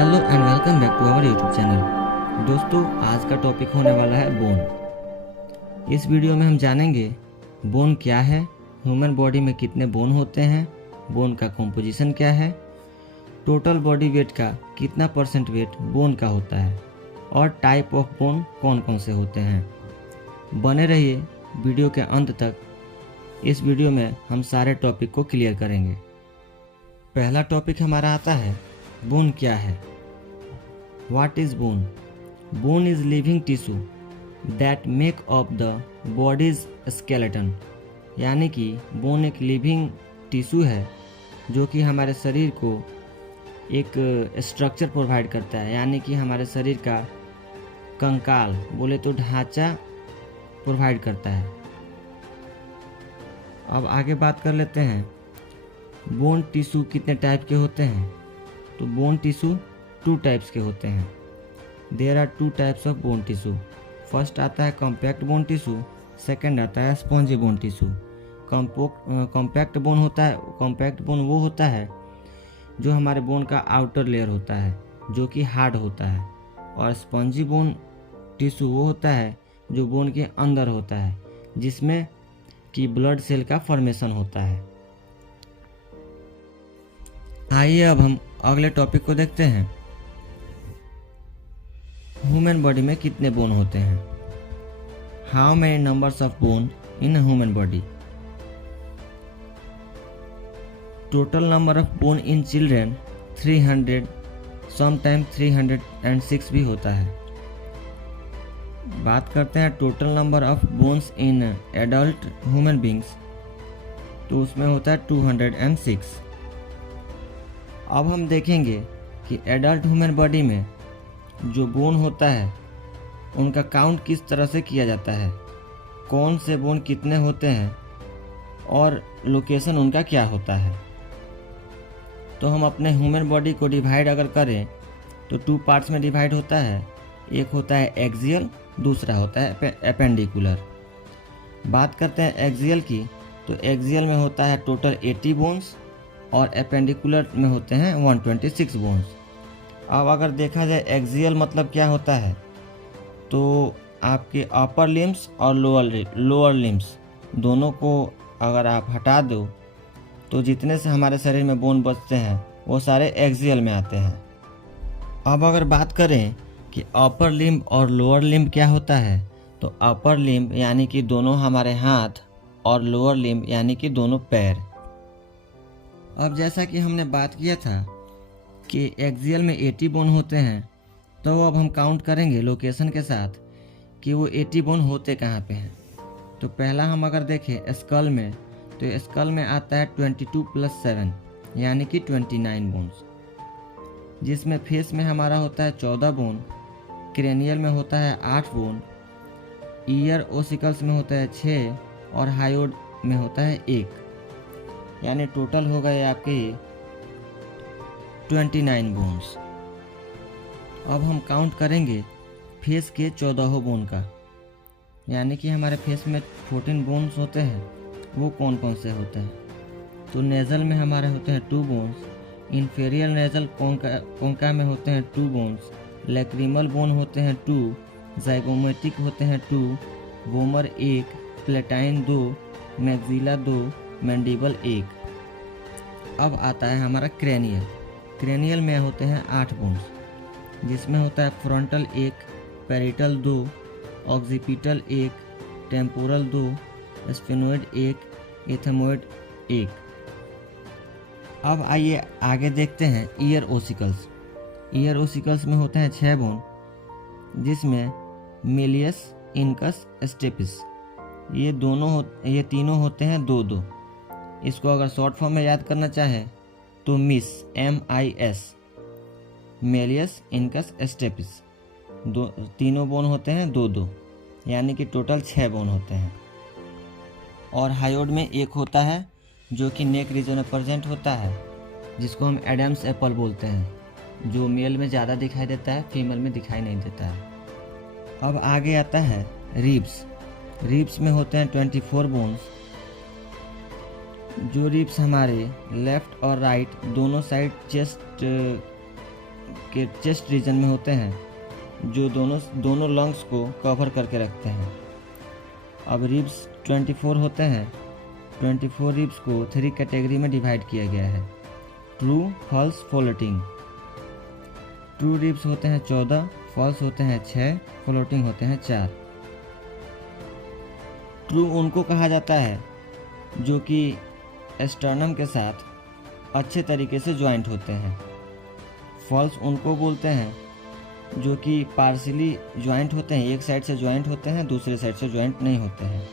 Hello and welcome back to our YouTube channel. दोस्तों, आज का टॉपिक होने वाला है बोन। इस वीडियो में हम जानेंगे बोन क्या है, ह्यूमन बॉडी में कितने बोन होते हैं, बोन का कॉम्पोजिशन क्या है, टोटल बॉडी वेट का कितना परसेंट वेट बोन का होता है और टाइप ऑफ बोन कौन कौन से होते हैं। बने रहिए वीडियो के अंत तक। इस वीडियो में हम सारे टॉपिक को क्लियर करेंगे। पहला टॉपिक हमारा आता है बोन क्या है। What is bone? Bone is living tissue that make up the body's skeleton। यानी कि बोन एक लिविंग टिश्यू है जो कि हमारे शरीर को एक स्ट्रक्चर प्रोवाइड करता है, यानी कि हमारे शरीर का कंकाल बोले तो ढांचा प्रोवाइड करता है। अब आगे बात कर लेते हैं बोन टिश्यू कितने टाइप के होते हैं। तो बोन टिश्यू 2 टाइप्स के होते हैं। There are 2 types of bone tissue. First आता है कॉम्पैक्ट बोन टिश्यू, सेकंड आता है spongy bone tissue. Compact bone होता है, कॉम्पैक्ट बोन वो होता है जो हमारे बोन का आउटर लेयर होता है जो कि हार्ड होता है, और स्पॉन्जी बोन टिश्यू वो होता है जो बोन के अंदर होता है जिसमें कि ब्लड सेल का फॉर्मेशन होता है। आइए अब हम अगले टॉपिक को देखते हैं। ह्यूमन बॉडी में कितने बोन होते हैं। How many numbers of bone in human body. Total number of bone in children 300, sometime 306 भी होता है। बात करते हैं total number of bones in adult human beings, तो उसमें होता है 206। अब हम देखेंगे कि एडल्ट ह्यूमन बॉडी में जो बोन होता है उनका काउंट किस तरह से किया जाता है, कौन से बोन कितने होते हैं और लोकेशन उनका क्या होता है। तो हम अपने ह्यूमन बॉडी को डिवाइड अगर करें तो 2 पार्ट्स में डिवाइड होता है। एक होता है एक्सियल, दूसरा होता है एपेंडिकुलर। बात करते हैं एक्सियल की, तो एक्सियल में होता है टोटल 80 बोन्स और एपेंडिकुलर में होते हैं 126 बोन्स। अब अगर देखा जाए एक्सियल मतलब क्या होता है, तो आपके अपर लिम्स और लोअर लिम्स दोनों को अगर आप हटा दो तो जितने से हमारे शरीर में बोन बचते हैं वो सारे एक्सियल में आते हैं। अब अगर बात करें कि अपर लिम्ब और लोअर लिम्ब क्या होता है, तो अपर लिम्ब यानी कि दोनों हमारे हाथ और लोअर लिम्ब यानी कि दोनों पैर। अब जैसा कि हमने बात किया था कि एक्सियल में 80 बोन होते हैं, तो अब हम काउंट करेंगे लोकेशन के साथ कि वो 80 बोन होते कहाँ पे हैं। तो पहला हम अगर देखें स्कल में, तो स्कल में आता है 22 + 7 यानी कि 29 बोन्स, जिसमें फेस में हमारा होता है 14 बोन, क्रेनियल में होता है 8 बोन, ईयर ओसिकल्स में होता है 6 और हायोड में होता है 1, यानी टोटल हो गए आपके 29 बोन्स। अब हम काउंट करेंगे फेस के 14 बोन का, यानी कि हमारे फेस में 14 बोन्स होते हैं। वो कौन कौन से होते हैं, तो नेज़ल में हमारे होते हैं 2 बोन्स, इन्फेरियर नेज़ल कोंका में होते हैं 2 बोन्स, लैक्रिमल बोन होते हैं 2, जाइगोमेटिक होते हैं 2, वोमर 1, प्लेटाइन 2, मैक्सिला 2, मैंडिबल 1। अब आता है हमारा क्रेनियल। क्रेनियल में होते हैं 8 बोन्स, जिसमें होता है frontal 1, parietal 2, occipital 1, temporal 2, sphenoid 1, ethmoid 1। अब आइए आगे देखते हैं ईयर ओसिकल्स। ईयर ओसिकल्स में होते हैं 6 बोन, जिसमें मेलियस, इनकस, स्टेपिस ये तीनों होते हैं 2-2। इसको अगर शॉर्ट फॉर्म में याद करना चाहे तो MIS, मेलियस, इनकस, स्टेपिस, तीनों बोन होते हैं 2-2, यानी कि टोटल 6 बोन होते हैं। और हायोड में 1 होता है जो कि नेक रीजन में प्रेजेंट होता है, जिसको हम एडम्स एप्पल बोलते हैं, जो मेल में ज़्यादा दिखाई देता है, फीमेल में दिखाई नहीं देता है। अब आगे आता है रिब्स। रिब्स में होते हैं 24 बोन्स, जो रिब्स हमारे लेफ्ट और राइट दोनों साइड चेस्ट के चेस्ट रीजन में होते हैं, जो दोनों लंग्स को कवर करके रखते हैं। अब रिब्स 24 होते हैं। 24 रिब्स को 3 कैटेगरी में डिवाइड किया गया है: true, false, floating. True ribs होते हैं 14, फॉल्स होते हैं 6, फ्लोटिंग होते हैं 4। ट्रू उनको कहा जाता है जो कि स्टर्नम के साथ अच्छे तरीके से ज्वाइंट होते हैं। फॉल्स उनको बोलते हैं जो कि पार्शियली ज्वाइंट होते हैं, एक साइड से ज्वाइंट होते हैं, दूसरे साइड से ज्वाइंट नहीं होते हैं।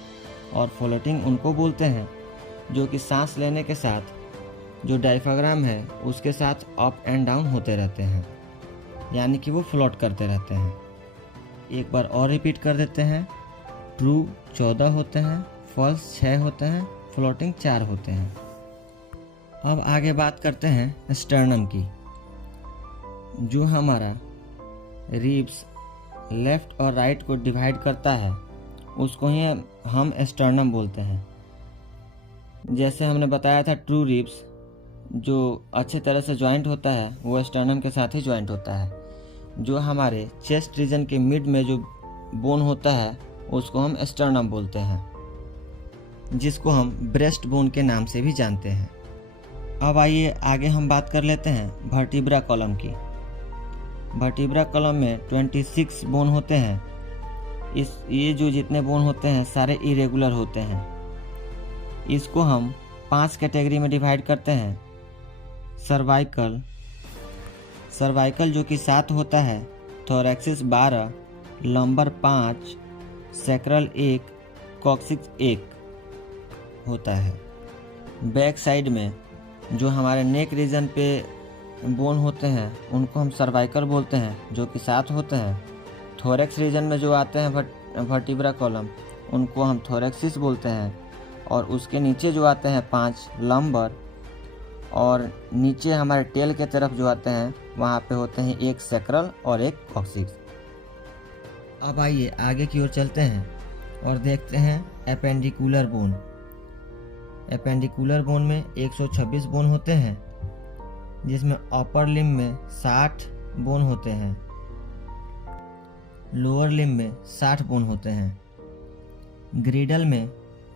और फ्लोटिंग उनको बोलते हैं जो कि सांस लेने के साथ जो डायफ्राम है उसके साथ अप एंड डाउन होते रहते हैं, यानी कि वो फ्लोट करते रहते हैं। एक बार और रिपीट कर देते हैं: ट्रू 14 होते हैं, फॉल्स 6 होते हैं, फ्लोटिंग 4 होते हैं। अब आगे बात करते हैं स्टर्नम की। जो हमारा रिब्स लेफ्ट और राइट को डिवाइड करता है उसको ही हम स्टर्नम बोलते हैं। जैसे हमने बताया था, ट्रू रिब्स जो अच्छे तरह से ज्वाइंट होता है वो स्टर्नम के साथ ही ज्वाइंट होता है। जो हमारे चेस्ट रीजन के मिड में जो बोन होता है उसको हम स्टर्नम बोलते हैं, जिसको हम ब्रेस्ट बोन के नाम से भी जानते हैं। अब आइए आगे हम बात कर लेते हैं वर्टिब्रा कॉलम की। वर्टिब्रा कॉलम में 26 बोन होते हैं। ये जो जितने बोन होते हैं सारे इरेगुलर होते हैं। इसको हम 5 कैटेगरी में डिवाइड करते हैं: सर्वाइकल जो कि 7 होता है, थोरैक्सिस 12, लंबर 5, सैक्रल 1, कॉक्सिक्स 1 होता है। बैक साइड में जो हमारे नेक रीजन पे बोन होते हैं उनको हम सर्वाइकल बोलते हैं, जो कि 7 होते हैं। थोरैक्स रीजन में जो आते हैं वर्टिब्रा कॉलम उनको हम थोरैक्सिस बोलते हैं। और उसके नीचे जो आते हैं 5 लंबर, और नीचे हमारे टेल के तरफ जो आते हैं वहाँ पे होते हैं 1 सैक्रल और 1 कॉक्सिक्स। अब आइए आगे की ओर चलते हैं और देखते हैं एपेंडिकुलर बोन। एपेंडिकुलर बोन में 126 बोन होते हैं, जिसमें अपर लिम्ब में 60 बोन होते हैं, लोअर लिम्ब में 60 बोन होते हैं। ग्रिडल में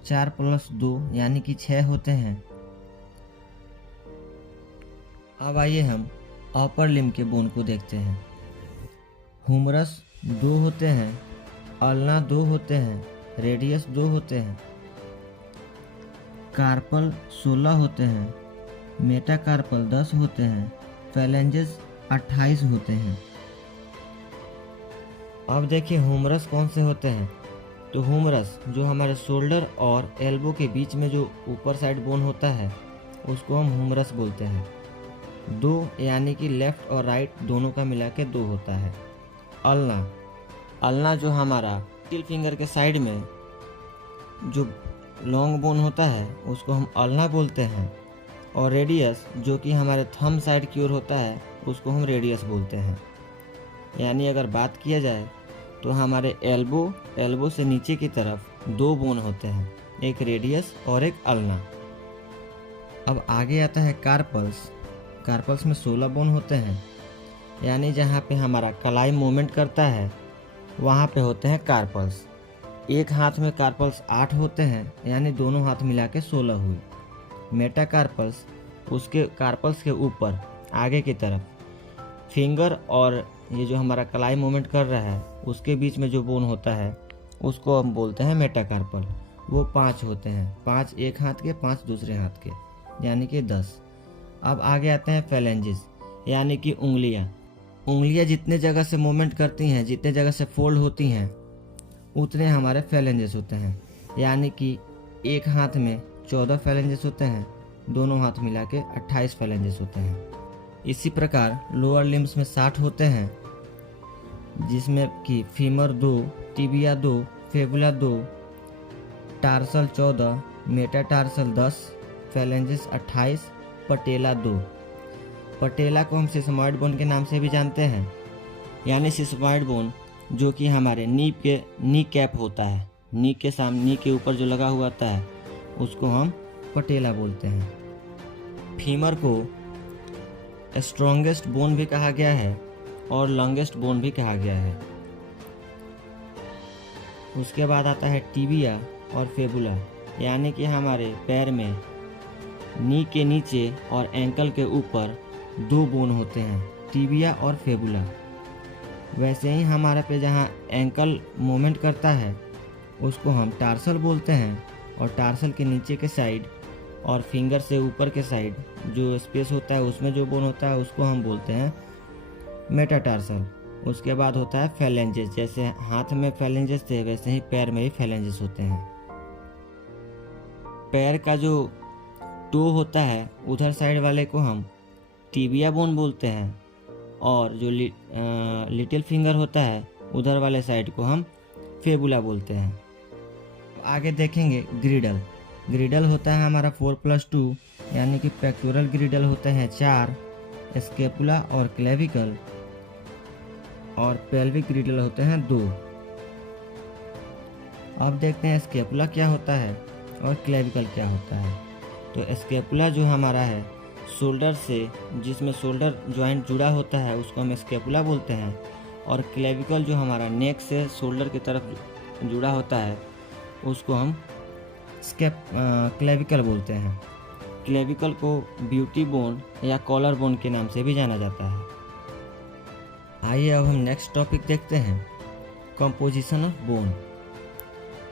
4 + 2 यानी कि 6 होते हैं। अब आइए हम अपर लिम्ब के बोन को देखते हैं। हुमरस 2 होते हैं, अल्ना 2 होते हैं, रेडियस 2 होते हैं, कार्पल 16 होते हैं, मेटाकार्पल 10 होते हैं, फैलेंजेस 28 होते हैं। अब देखिए हुमरस कौन से होते हैं। तो हुमरस जो हमारे शोल्डर और एल्बो के बीच में जो ऊपर साइड बोन होता है उसको हम हुमरस बोलते हैं। 2 यानी कि लेफ्ट और राइट दोनों का मिला के 2 होता है। अल्ना जो हमारा टिल फिंगर के साइड में जो लॉन्ग बोन होता है उसको हम अल्ना बोलते हैं। और रेडियस जो कि हमारे थंब साइड की ओर होता है उसको हम रेडियस बोलते हैं। यानी अगर बात किया जाए तो हमारे एल्बो से नीचे की तरफ 2 बोन होते हैं, एक रेडियस और एक अल्ना। अब आगे आता है कार्पल्स में 16 बोन होते हैं, यानी जहाँ पे हमारा कलाई मूवमेंट करता है वहाँ पे होते हैं कार्पल्स। एक हाथ में कार्पल्स 8 होते हैं, यानी दोनों हाथ मिला के 16 हुए। मेटाकार्पल्स उसके कार्पल्स के ऊपर आगे की तरफ फिंगर और ये जो हमारा कलाई मूवमेंट कर रहा है उसके बीच में जो बोन होता है उसको हम बोलते हैं मेटाकार्पल। वो 5 होते हैं, 5 एक हाथ के, 5 दूसरे हाथ के, यानी कि 10। अब आगे आते हैं फैलेंजेस, यानी कि उंगलियां जितने जगह से मूवमेंट करती हैं, जितने जगह से फोल्ड होती हैं, उतने हमारे फैलेंजेस होते हैं। यानी कि एक हाथ में 14 फैलेंजेस होते हैं, दोनों हाथ मिला के 28 फैलेंजेस होते हैं। इसी प्रकार लोअर लिम्स में 60 होते हैं, जिसमें कि femur 2, tibia 2, fabula 2, tarsal 14, metatarsal 10, phalanges 28, पटेला 2। पटेला को हम सिसमॉइड बोन के नाम से भी जानते हैं, यानी सिसमॉइड बोन जो कि हमारे नी कैप होता है, नी के सामने, नी के ऊपर जो लगा हुआ होता है उसको हम पटेला बोलते हैं। फीमर को स्ट्रॉन्गेस्ट बोन भी कहा गया है और लॉन्गेस्ट बोन भी कहा गया है। उसके बाद आता है टिबिया और फेबुला, यानी कि हमारे पैर में नी के नीचे और एंकल के ऊपर 2 बोन होते हैं, टिबिया और फेबुला। वैसे ही हमारे पे जहाँ एंकल मूवमेंट करता है उसको हम टार्सल बोलते हैं, और टार्सल के नीचे के साइड और फिंगर से ऊपर के साइड जो स्पेस होता है उसमें जो बोन होता है उसको हम बोलते हैं मेटाटार्सल। उसके बाद होता है फैलेंजेस, जैसे हाथ में फैलेंजेस थे वैसे ही पैर में ही फैलेंजेस होते हैं। पैर का जो टो होता है उधर साइड वाले को हम टिबिया बोन बोलते हैं, और जो लिटिल फिंगर होता है उधर वाले साइड को हम फेबुला बोलते हैं। आगे देखेंगे ग्रिडल। ग्रिडल होता है हमारा 4+2, यानी कि पेक्टोरल ग्रिडल होते हैं 4, स्केपुला और क्लेविकल, और पेल्विक ग्रिडल होते हैं 2। अब देखते हैं स्केपुला क्या होता है और क्लेविकल क्या होता है। तो स्केपुला जो हमारा है शोल्डर से, जिसमें शोल्डर जॉइंट जुड़ा होता है उसको हम स्केपुला बोलते हैं, और क्लेविकल जो हमारा नेक से शोल्डर की तरफ जुड़ा होता है उसको हम क्लेविकल बोलते हैं। क्लेविकल को ब्यूटी बोन या कॉलर बोन के नाम से भी जाना जाता है। आइए अब हम नेक्स्ट टॉपिक देखते हैं, कंपोजिशन ऑफ बोन।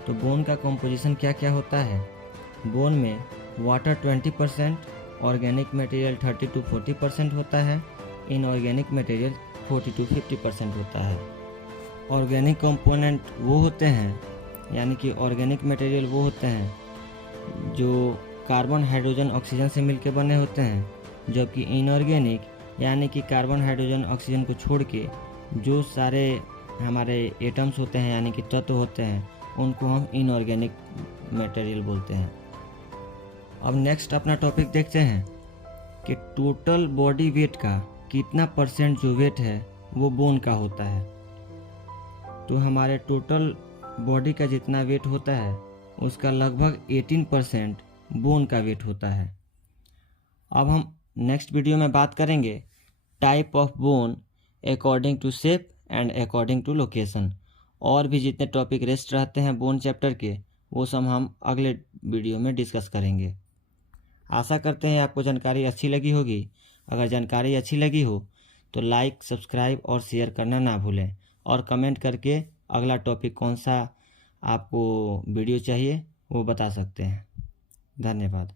तो बोन का कंपोजिशन क्या क्या होता है। बोन में वाटर 20%, ऑर्गेनिक मटेरियल 30 to 40% होता है, इनऑर्गेनिक मटेरियल 40 to 50% होता है। ऑर्गेनिक कंपोनेंट वो होते हैं, यानी कि ऑर्गेनिक मटेरियल वो होते हैं जो कार्बन हाइड्रोजन ऑक्सीजन से मिलकर बने होते हैं, जबकि इनऑर्गेनिक यानी कि कार्बन हाइड्रोजन ऑक्सीजन को छोड़ के जो सारे हमारे एटम्स होते हैं यानी कि तत्व होते हैं उनको हम इनऑर्गेनिक मटेरियल बोलते हैं। अब नेक्स्ट अपना टॉपिक देखते हैं कि टोटल बॉडी वेट का कितना परसेंट जो वेट है वो बोन का होता है। तो हमारे टोटल बॉडी का जितना वेट होता है उसका लगभग 18% बोन का वेट होता है। अब हम नेक्स्ट वीडियो में बात करेंगे type of bone according to shape and according to location. और भी जितने टॉपिक रेस्ट रहते हैं बोन चैप्टर के वो सब हम अगले वीडियो में डिस्कस करेंगे। आशा करते हैं आपको जानकारी अच्छी लगी होगी। अगर जानकारी अच्छी लगी हो तो लाइक, सब्सक्राइब और शेयर करना ना भूलें, और कमेंट करके अगला टॉपिक कौन सा आपको वीडियो चाहिए वो बता सकते हैं। धन्यवाद।